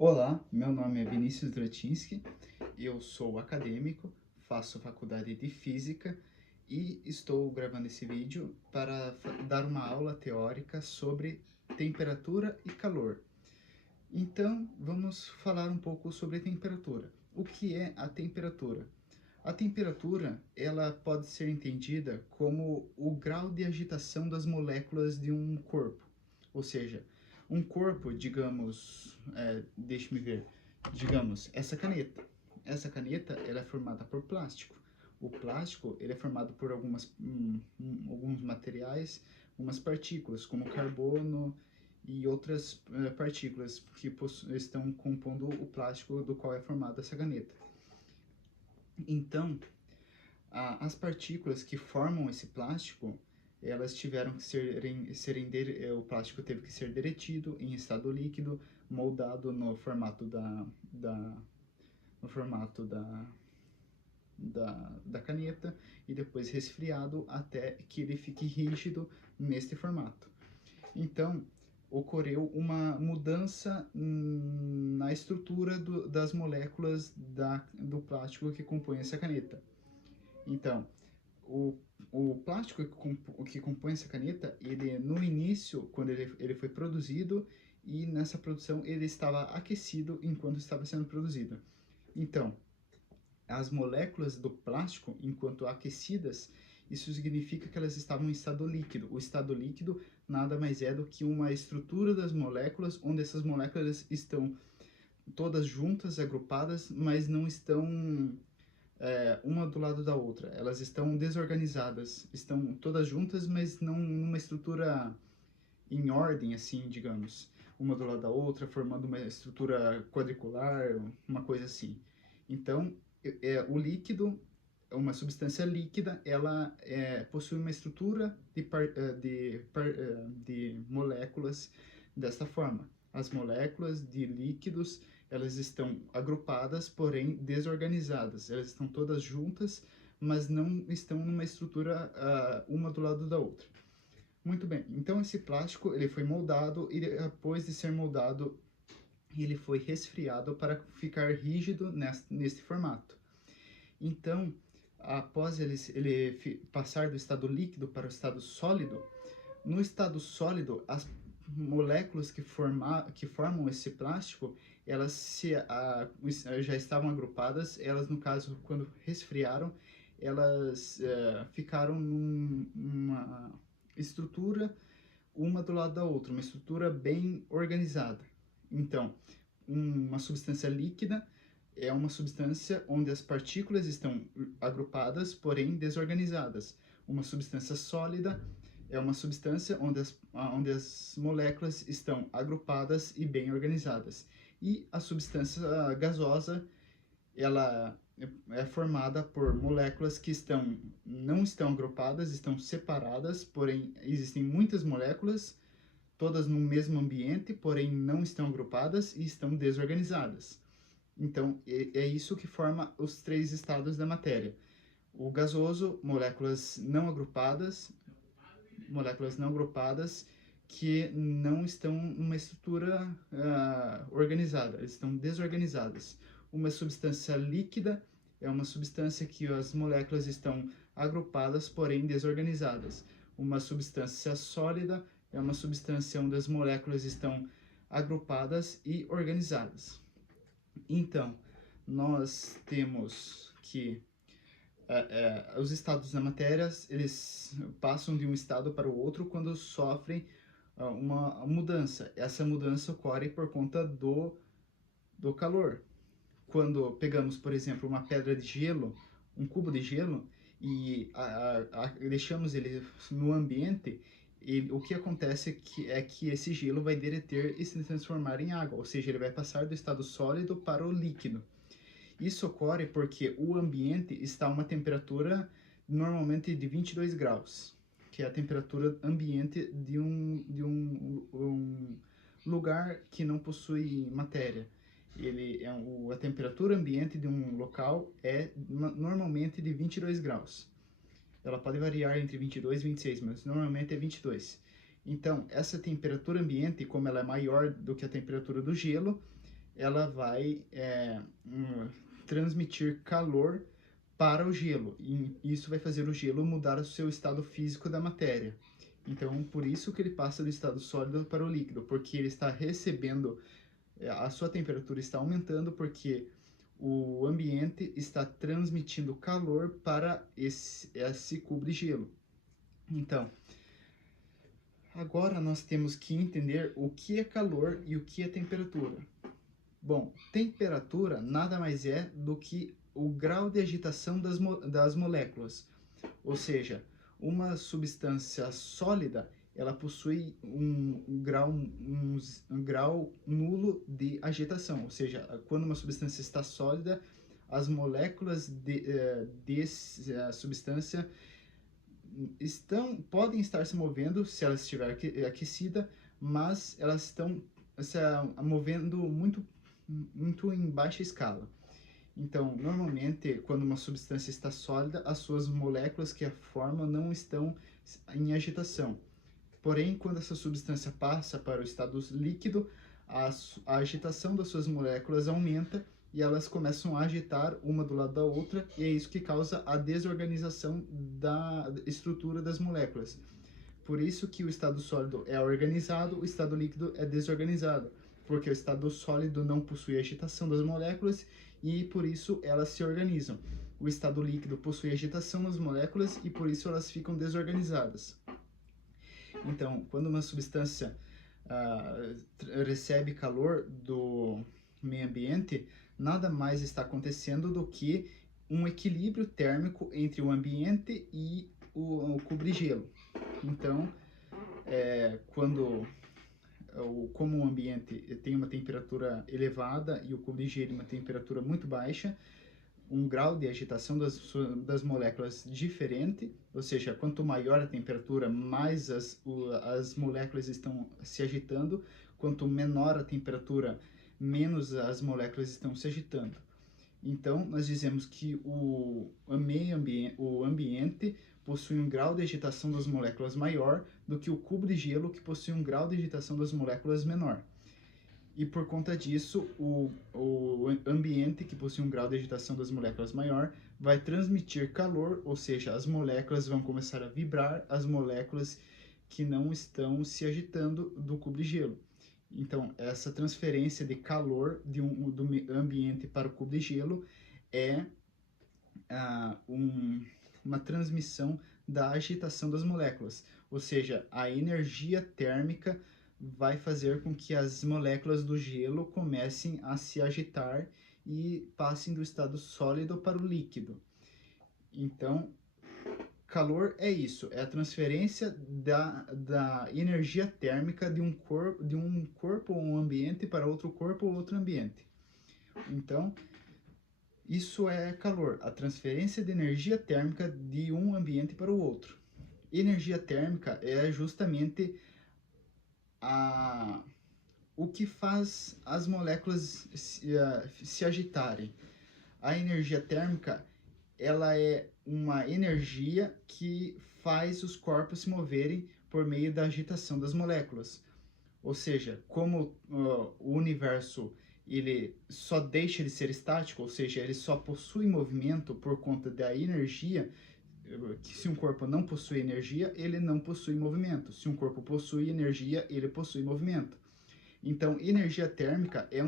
Olá, meu nome é Vinícius Dratinski, eu sou acadêmico, faço faculdade de Física e estou gravando esse vídeo para dar uma aula teórica sobre temperatura e calor. Então, vamos falar um pouco sobre temperatura. O que é a temperatura? A temperatura, ela pode ser entendida como o grau de agitação das moléculas de um corpo. Ou seja, um corpo, digamos, deixe-me ver, digamos, essa caneta. Essa caneta, ela é formada por plástico. O plástico, ele é formado por alguns materiais, umas partículas, como carbono e outras partículas que estão compondo o plástico do qual é formada essa caneta. Então, as partículas que formam esse plástico, elas tiveram que o plástico teve que ser derretido em estado líquido, moldado no formato no formato da caneta e depois resfriado até que ele fique rígido neste formato. Então, ocorreu uma mudança na estrutura das moléculas do plástico que compõe essa caneta. Então, o, o plástico que compõe essa caneta, ele no início, quando ele foi produzido, e nessa produção ele estava aquecido enquanto estava sendo produzido. Então, as moléculas do plástico, enquanto aquecidas, isso significa que elas estavam em estado líquido. O estado líquido nada mais é do que uma estrutura das moléculas, onde essas moléculas estão todas juntas, agrupadas, mas não estão uma do lado da outra. Elas estão desorganizadas, estão todas juntas, mas não numa estrutura em ordem, assim, digamos, uma do lado da outra, formando uma estrutura quadricular, uma coisa assim. Então, o líquido, uma substância líquida, ela possui uma estrutura de moléculas desta forma. As moléculas de líquidos, elas estão agrupadas, porém desorganizadas. Elas estão todas juntas, mas não estão numa estrutura uma do lado da outra. Muito bem, então esse plástico ele foi moldado e depois de ser moldado, ele foi resfriado para ficar rígido neste formato. Então, após ele passar do estado líquido para o estado sólido, no estado sólido, as moléculas que formam esse plástico, elas já estavam agrupadas, elas, no caso, quando resfriaram, elas ficaram numa estrutura uma do lado da outra, uma estrutura bem organizada. Então, uma substância líquida é uma substância onde as partículas estão agrupadas, porém desorganizadas. Uma substância sólida é uma substância onde as moléculas estão agrupadas e bem organizadas. E a substância gasosa, ela é formada por moléculas que não estão agrupadas, estão separadas, porém existem muitas moléculas, todas no mesmo ambiente, porém não estão agrupadas e estão desorganizadas. Então, é isso que forma os três estados da matéria. O gasoso, moléculas não agrupadas que não estão numa estrutura organizada, eles estão desorganizadas. Uma substância líquida é uma substância que as moléculas estão agrupadas, porém desorganizadas. Uma substância sólida é uma substância onde as moléculas estão agrupadas e organizadas. Então, nós temos que os estados da matéria, eles passam de um estado para o outro quando sofrem uma mudança. Essa mudança ocorre por conta do calor. Quando pegamos, por exemplo, uma pedra de gelo, um cubo de gelo, e deixamos ele no ambiente, o que acontece é que esse gelo vai derreter e se transformar em água, ou seja, ele vai passar do estado sólido para o líquido. Isso ocorre porque o ambiente está a uma temperatura normalmente de 22 graus, que é a temperatura ambiente de um lugar que não possui matéria. A temperatura ambiente de um local é normalmente de 22 graus. Ela pode variar entre 22 e 26, mas normalmente é 22. Então, essa temperatura ambiente, como ela é maior do que a temperatura do gelo, ela vai transmitir calor para o gelo, e isso vai fazer o gelo mudar o seu estado físico da matéria. Então, por isso que ele passa do estado sólido para o líquido, porque ele está recebendo, a sua temperatura está aumentando, porque o ambiente está transmitindo calor para esse cubo de gelo. Então, agora nós temos que entender o que é calor e o que é temperatura. Bom, temperatura nada mais é do que o grau de agitação das moléculas. Ou seja, uma substância sólida, ela possui um grau nulo de agitação. Ou seja, quando uma substância está sólida, as moléculas dessa substância podem estar se movendo se ela estiver aquecida, mas elas estão se movendo muito em baixa escala. Então, normalmente, quando uma substância está sólida, as suas moléculas que a formam não estão em agitação. Porém, quando essa substância passa para o estado líquido, a agitação das suas moléculas aumenta e elas começam a agitar uma do lado da outra, e é isso que causa a desorganização da estrutura das moléculas. Por isso que o estado sólido é organizado, o estado líquido é desorganizado, porque o estado sólido não possui agitação das moléculas e por isso elas se organizam. O estado líquido possui agitação das moléculas e por isso elas ficam desorganizadas. Então, quando uma substância recebe calor do meio ambiente, nada mais está acontecendo do que um equilíbrio térmico entre o ambiente e o cubo de gelo. Então, como o ambiente tem uma temperatura elevada e o cubo de gelo uma temperatura muito baixa, um grau de agitação das moléculas diferente, ou seja, quanto maior a temperatura, mais as moléculas estão se agitando, quanto menor a temperatura, menos as moléculas estão se agitando. Então, nós dizemos que o ambiente possui um grau de agitação das moléculas maior do que o cubo de gelo, que possui um grau de agitação das moléculas menor. E por conta disso, o ambiente, que possui um grau de agitação das moléculas maior, vai transmitir calor, ou seja, as moléculas vão começar a vibrar, as moléculas que não estão se agitando do cubo de gelo. Então, essa transferência de calor do ambiente para o cubo de gelo é uma transmissão da agitação das moléculas, ou seja, a energia térmica vai fazer com que as moléculas do gelo comecem a se agitar e passem do estado sólido para o líquido. Então, calor é isso, é a transferência da energia térmica de um corpo ou um ambiente para outro corpo ou outro ambiente. Então, isso é calor, a transferência de energia térmica de um ambiente para o outro. Energia térmica é justamente o que faz as moléculas se agitarem. A energia térmica, ela é uma energia que faz os corpos se moverem por meio da agitação das moléculas. Ou seja, como o universo ele só deixa de ser estático, ou seja, ele só possui movimento por conta da energia, que se um corpo não possui energia, ele não possui movimento. Se um corpo possui energia, ele possui movimento. Então, energia térmica é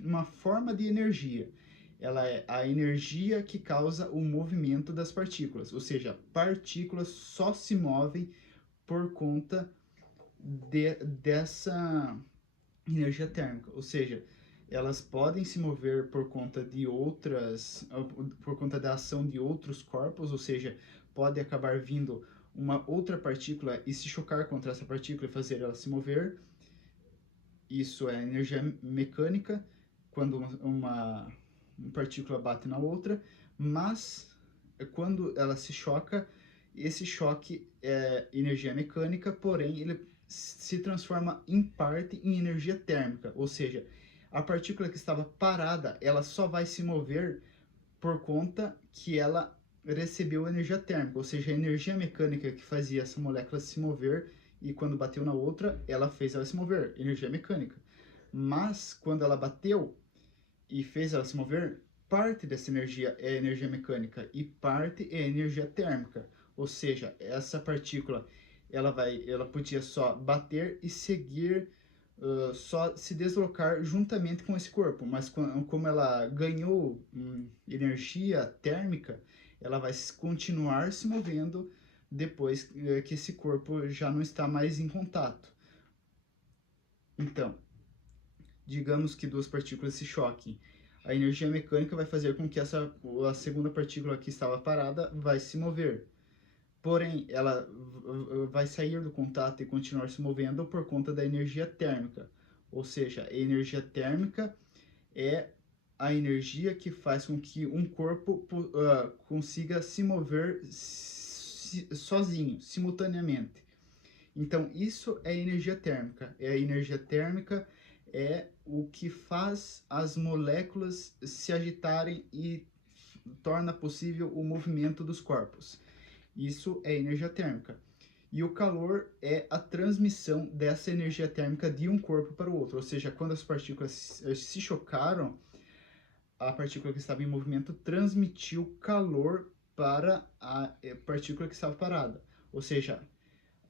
uma forma de energia. Ela é a energia que causa o movimento das partículas, ou seja, partículas só se movem por conta dessa energia térmica, ou seja, elas podem se mover por conta por conta da ação de outros corpos, ou seja, pode acabar vindo uma outra partícula e se chocar contra essa partícula e fazer ela se mover. Isso é energia mecânica, quando uma partícula bate na outra, mas quando ela se choca, esse choque é energia mecânica, porém ele se transforma em parte em energia térmica, ou seja, a partícula que estava parada, ela só vai se mover por conta que ela recebeu energia térmica, ou seja, a energia mecânica que fazia essa molécula se mover e quando bateu na outra, ela fez ela se mover, energia mecânica. Mas, quando ela bateu e fez ela se mover, parte dessa energia é energia mecânica e parte é energia térmica. Ou seja, essa partícula ela podia só bater e seguir, só se deslocar juntamente com esse corpo, mas como ela ganhou energia térmica, ela vai continuar se movendo depois que esse corpo já não está mais em contato. Então, digamos que duas partículas se choquem. A energia mecânica vai fazer com que a segunda partícula que estava parada vai se mover. Porém, ela vai sair do contato e continuar se movendo por conta da energia térmica. Ou seja, a energia térmica é a energia que faz com que um corpo consiga se mover sozinho, simultaneamente. Então, isso é energia térmica. A energia térmica é o que faz as moléculas se agitarem e torna possível o movimento dos corpos. Isso é energia térmica. E o calor é a transmissão dessa energia térmica de um corpo para o outro. Ou seja, quando as partículas se chocaram, a partícula que estava em movimento transmitiu calor para a partícula que estava parada. Ou seja,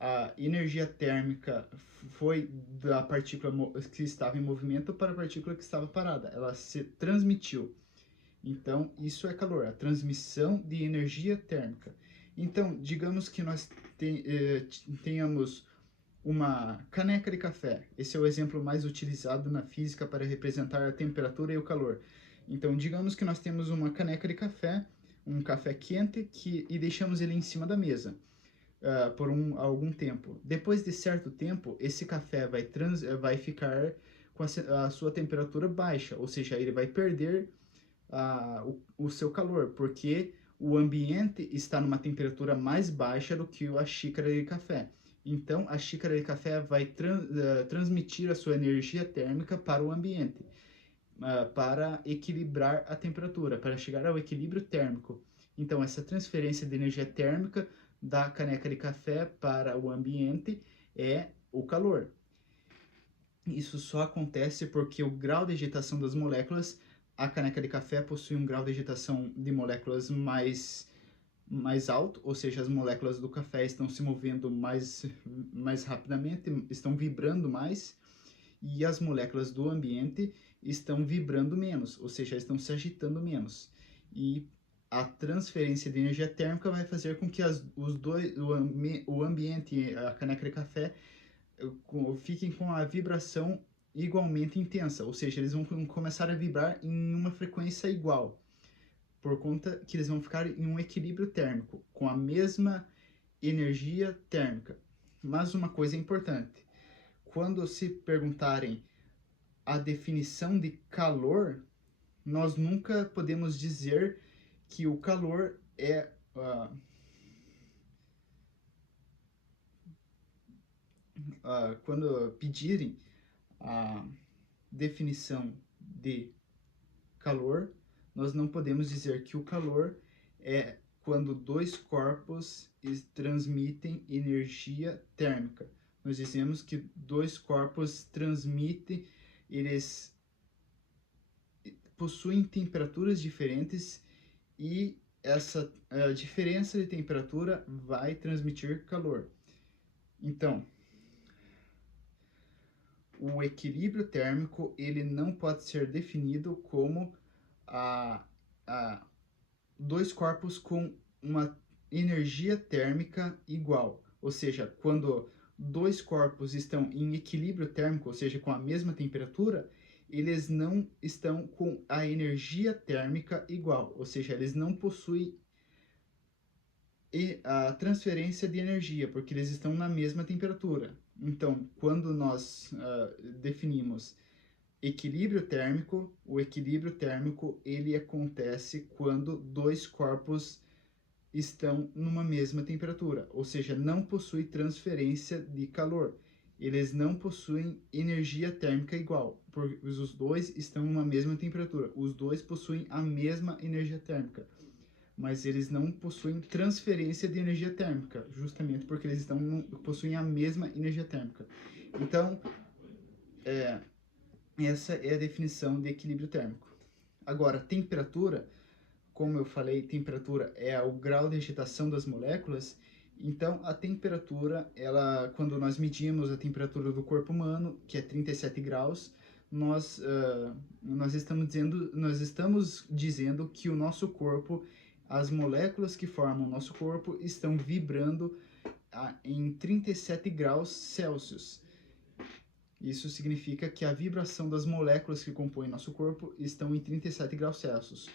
a energia térmica foi da partícula que estava em movimento para a partícula que estava parada. Ela se transmitiu. Então, isso é calor, a transmissão de energia térmica. Então, digamos que nós tenhamos uma caneca de café. Esse é o exemplo mais utilizado na física para representar a temperatura e o calor. Então, digamos que nós temos uma caneca de café, um café quente, e deixamos ele em cima da mesa por algum tempo. Depois de certo tempo, esse café vai ficar com a sua temperatura baixa, ou seja, ele vai perder o seu calor, porque o ambiente está numa temperatura mais baixa do que a xícara de café. Então, a xícara de café vai transmitir a sua energia térmica para o ambiente, para equilibrar a temperatura, para chegar ao equilíbrio térmico. Então, essa transferência de energia térmica da caneca de café para o ambiente é o calor. Isso só acontece porque o grau de agitação das moléculas, a caneca de café possui um grau de agitação de moléculas mais alto, ou seja, as moléculas do café estão se movendo mais rapidamente, estão vibrando mais, e as moléculas do ambiente estão vibrando menos, ou seja, estão se agitando menos. E a transferência de energia térmica vai fazer com que o ambiente e a caneca de café fiquem com a vibração igualmente intensa, ou seja, eles vão começar a vibrar em uma frequência igual, por conta que eles vão ficar em um equilíbrio térmico, com a mesma energia térmica. Mas uma coisa importante, quando se perguntarem a definição de calor, nós nunca podemos dizer que o calor é quando pedirem a definição de calor, nós não podemos dizer que o calor é quando dois corpos transmitem energia térmica. Nós dizemos que dois corpos transmitem, eles possuem temperaturas diferentes e essa diferença de temperatura vai transmitir calor. Então, o equilíbrio térmico ele não pode ser definido como dois corpos com uma energia térmica igual. Ou seja, quando dois corpos estão em equilíbrio térmico, ou seja, com a mesma temperatura, eles não estão com a energia térmica igual, ou seja, eles não possuem a transferência de energia, porque eles estão na mesma temperatura. Então, quando nós definimos equilíbrio térmico, o equilíbrio térmico ele acontece quando dois corpos estão numa mesma temperatura, ou seja, não possui transferência de calor. Eles não possuem energia térmica igual, porque os dois estão numa mesma temperatura. Os dois possuem a mesma energia térmica, mas eles não possuem transferência de energia térmica, justamente porque eles possuem a mesma energia térmica. Então, Essa é a definição de equilíbrio térmico. Agora, temperatura, como eu falei, temperatura é o grau de agitação das moléculas. Então, a temperatura, quando nós medimos a temperatura do corpo humano, que é 37 graus, nós estamos dizendo que o nosso corpo, as moléculas que formam o nosso corpo, estão vibrando em 37 graus Celsius. Isso significa que a vibração das moléculas que compõem nosso corpo estão em 37 graus Celsius.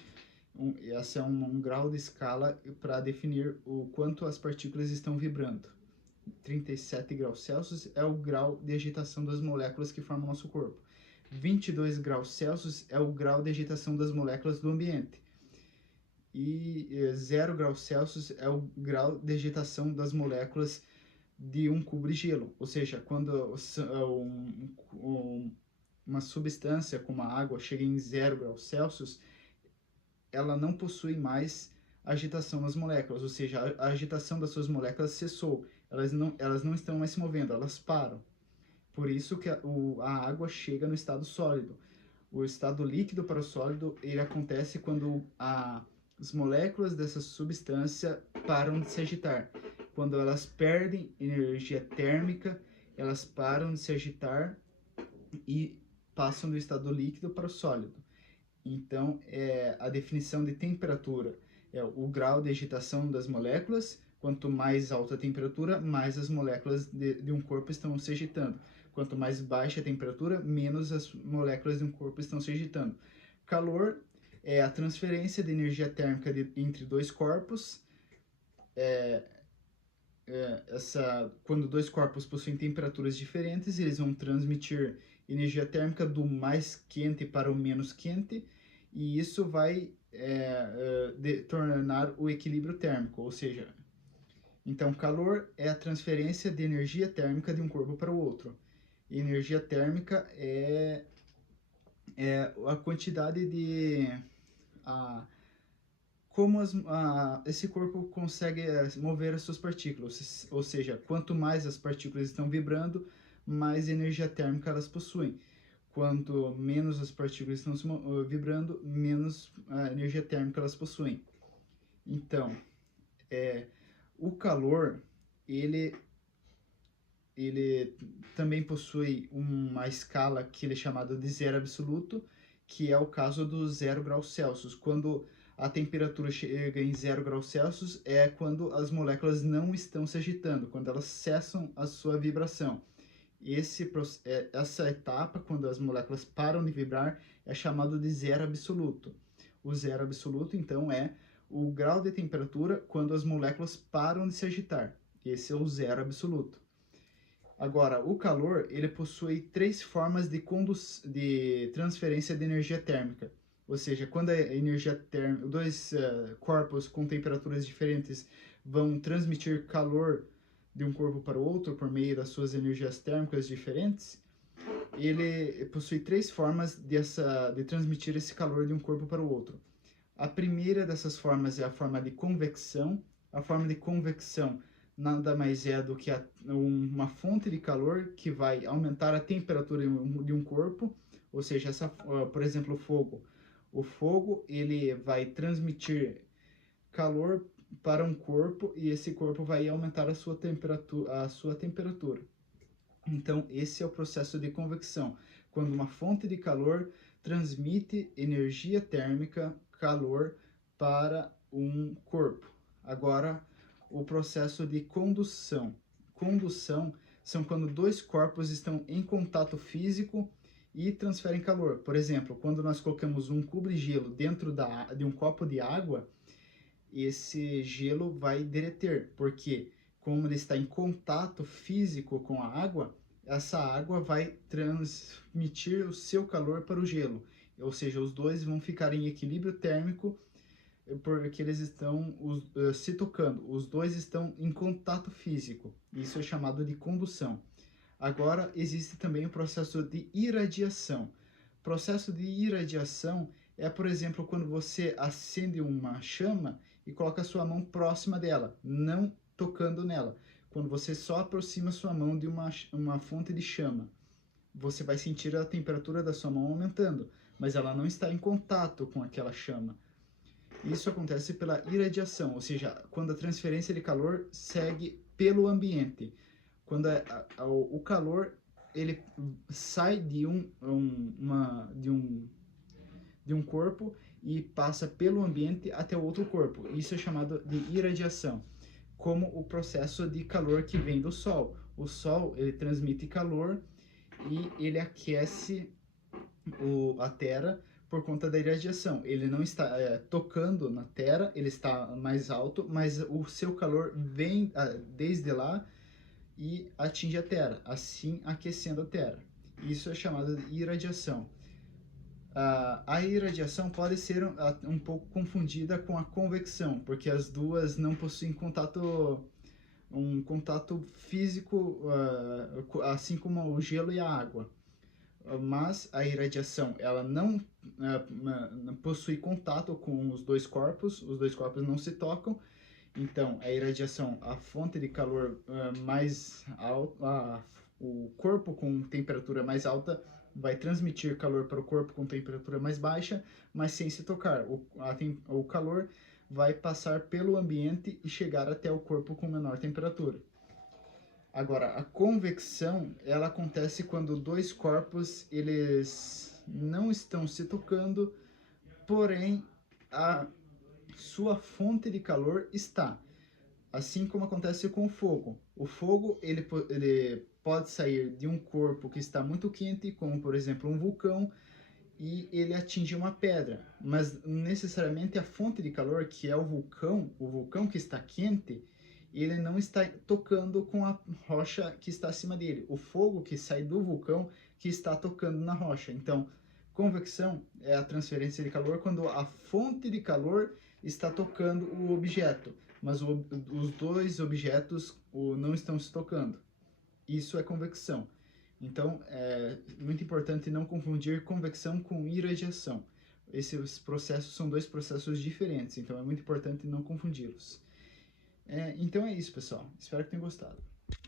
Esse é um grau de escala para definir o quanto as partículas estão vibrando. 37 graus Celsius é o grau de agitação das moléculas que formam nosso corpo. 22 graus Celsius é o grau de agitação das moléculas do ambiente. E 0 graus Celsius é o grau de agitação das moléculas de um cubo de gelo. Ou seja, quando uma substância como a água chega em 0 graus Celsius, ela não possui mais agitação nas moléculas, ou seja, a agitação das suas moléculas cessou. Elas não estão mais se movendo, elas param. Por isso que a água chega no estado sólido. O estado líquido para o sólido, ele acontece quando as moléculas dessa substância param de se agitar. Quando elas perdem energia térmica, elas param de se agitar e passam do estado líquido para o sólido. Então, a definição de temperatura é o grau de agitação das moléculas. Quanto mais alta a temperatura, mais as moléculas de um corpo estão se agitando. Quanto mais baixa a temperatura, menos as moléculas de um corpo estão se agitando. Calor é a transferência de energia térmica entre dois corpos. Quando dois corpos possuem temperaturas diferentes, eles vão transmitir energia térmica do mais quente para o menos quente, e isso vai tornar o equilíbrio térmico, ou seja, então calor é a transferência de energia térmica de um corpo para o outro. E energia térmica é a quantidade de como esse corpo consegue mover as suas partículas, ou seja, quanto mais as partículas estão vibrando, mais energia térmica elas possuem. Quanto menos as partículas estão vibrando, menos energia térmica elas possuem. Então, o calor, ele também possui uma escala que ele é chamado de zero absoluto, que é o caso do 0 graus Celsius. Quando a temperatura chega em 0 graus Celsius é quando as moléculas não estão se agitando, quando elas cessam a sua vibração. Essa etapa, quando as moléculas param de vibrar, é chamado de zero absoluto. O zero absoluto, então, é o grau de temperatura quando as moléculas param de se agitar. Esse é o zero absoluto. Agora, o calor, ele possui 3 formas de transferência de energia térmica. Ou seja, quando a energia térmica, dois corpos com temperaturas diferentes vão transmitir calor de um corpo para o outro por meio das suas energias térmicas diferentes, ele possui 3 formas de transmitir esse calor de um corpo para o outro. A primeira dessas formas é a forma de convecção. A forma de convecção nada mais é do que uma fonte de calor que vai aumentar a temperatura de um corpo, ou seja, por exemplo, o fogo. O fogo, ele vai transmitir calor para um corpo e esse corpo vai aumentar a sua temperatura. Então, esse é o processo de convecção, quando uma fonte de calor transmite energia térmica, calor, para um corpo. Agora, o processo de condução. Condução são quando dois corpos estão em contato físico e transferem calor. Por exemplo, quando nós colocamos um cubo de gelo dentro de um copo de água, esse gelo vai derreter, porque como ele está em contato físico com a água, essa água vai transmitir o seu calor para o gelo. Ou seja, os dois vão ficar em equilíbrio térmico porque eles estão se tocando. Os dois estão em contato físico. Isso é chamado de condução. Agora, existe também o processo de irradiação. O processo de irradiação é, por exemplo, quando você acende uma chama e coloca a sua mão próxima dela, não tocando nela. Quando você só aproxima sua mão de uma fonte de chama. você vai sentir a temperatura da sua mão aumentando, mas ela não está em contato com aquela chama. Isso acontece pela irradiação, ou seja, quando a transferência de calor segue pelo ambiente. Quando o calor ele sai de um corpo e passa pelo ambiente até o outro corpo. Isso é chamado de irradiação, como o processo de calor que vem do Sol. O Sol ele transmite calor e ele aquece a Terra por conta da irradiação. Ele não está tocando na Terra, ele está mais alto, mas o seu calor vem desde lá e atinge a Terra, assim aquecendo a Terra. Isso é chamado de irradiação. A irradiação pode ser um pouco confundida com a convecção, porque as duas não possuem um contato físico, assim como o gelo e a água. Mas a irradiação ela não possui contato com os dois corpos não se tocam. Então, a irradiação, a fonte de calor mais alta, o corpo com temperatura mais alta vai transmitir calor para o corpo com temperatura mais baixa, mas sem se tocar. O calor vai passar pelo ambiente e chegar até o corpo com menor temperatura. Agora, a convecção, ela acontece quando dois corpos, eles não estão se tocando, porém, a sua fonte de calor está. Assim como acontece com o fogo. O fogo, ele pode sair de um corpo que está muito quente, como por exemplo um vulcão, e ele atingir uma pedra. Mas necessariamente a fonte de calor, que é o vulcão que está quente, ele não está tocando com a rocha que está acima dele. O fogo que sai do vulcão que está tocando na rocha. Então, convecção é a transferência de calor quando a fonte de calor está tocando o objeto, mas os dois objetos não estão se tocando. Isso é convecção. Então, é muito importante não confundir convecção com irradiação. Esses processos são dois processos diferentes, então é muito importante não confundi-los. Então é isso, pessoal. Espero que tenham gostado.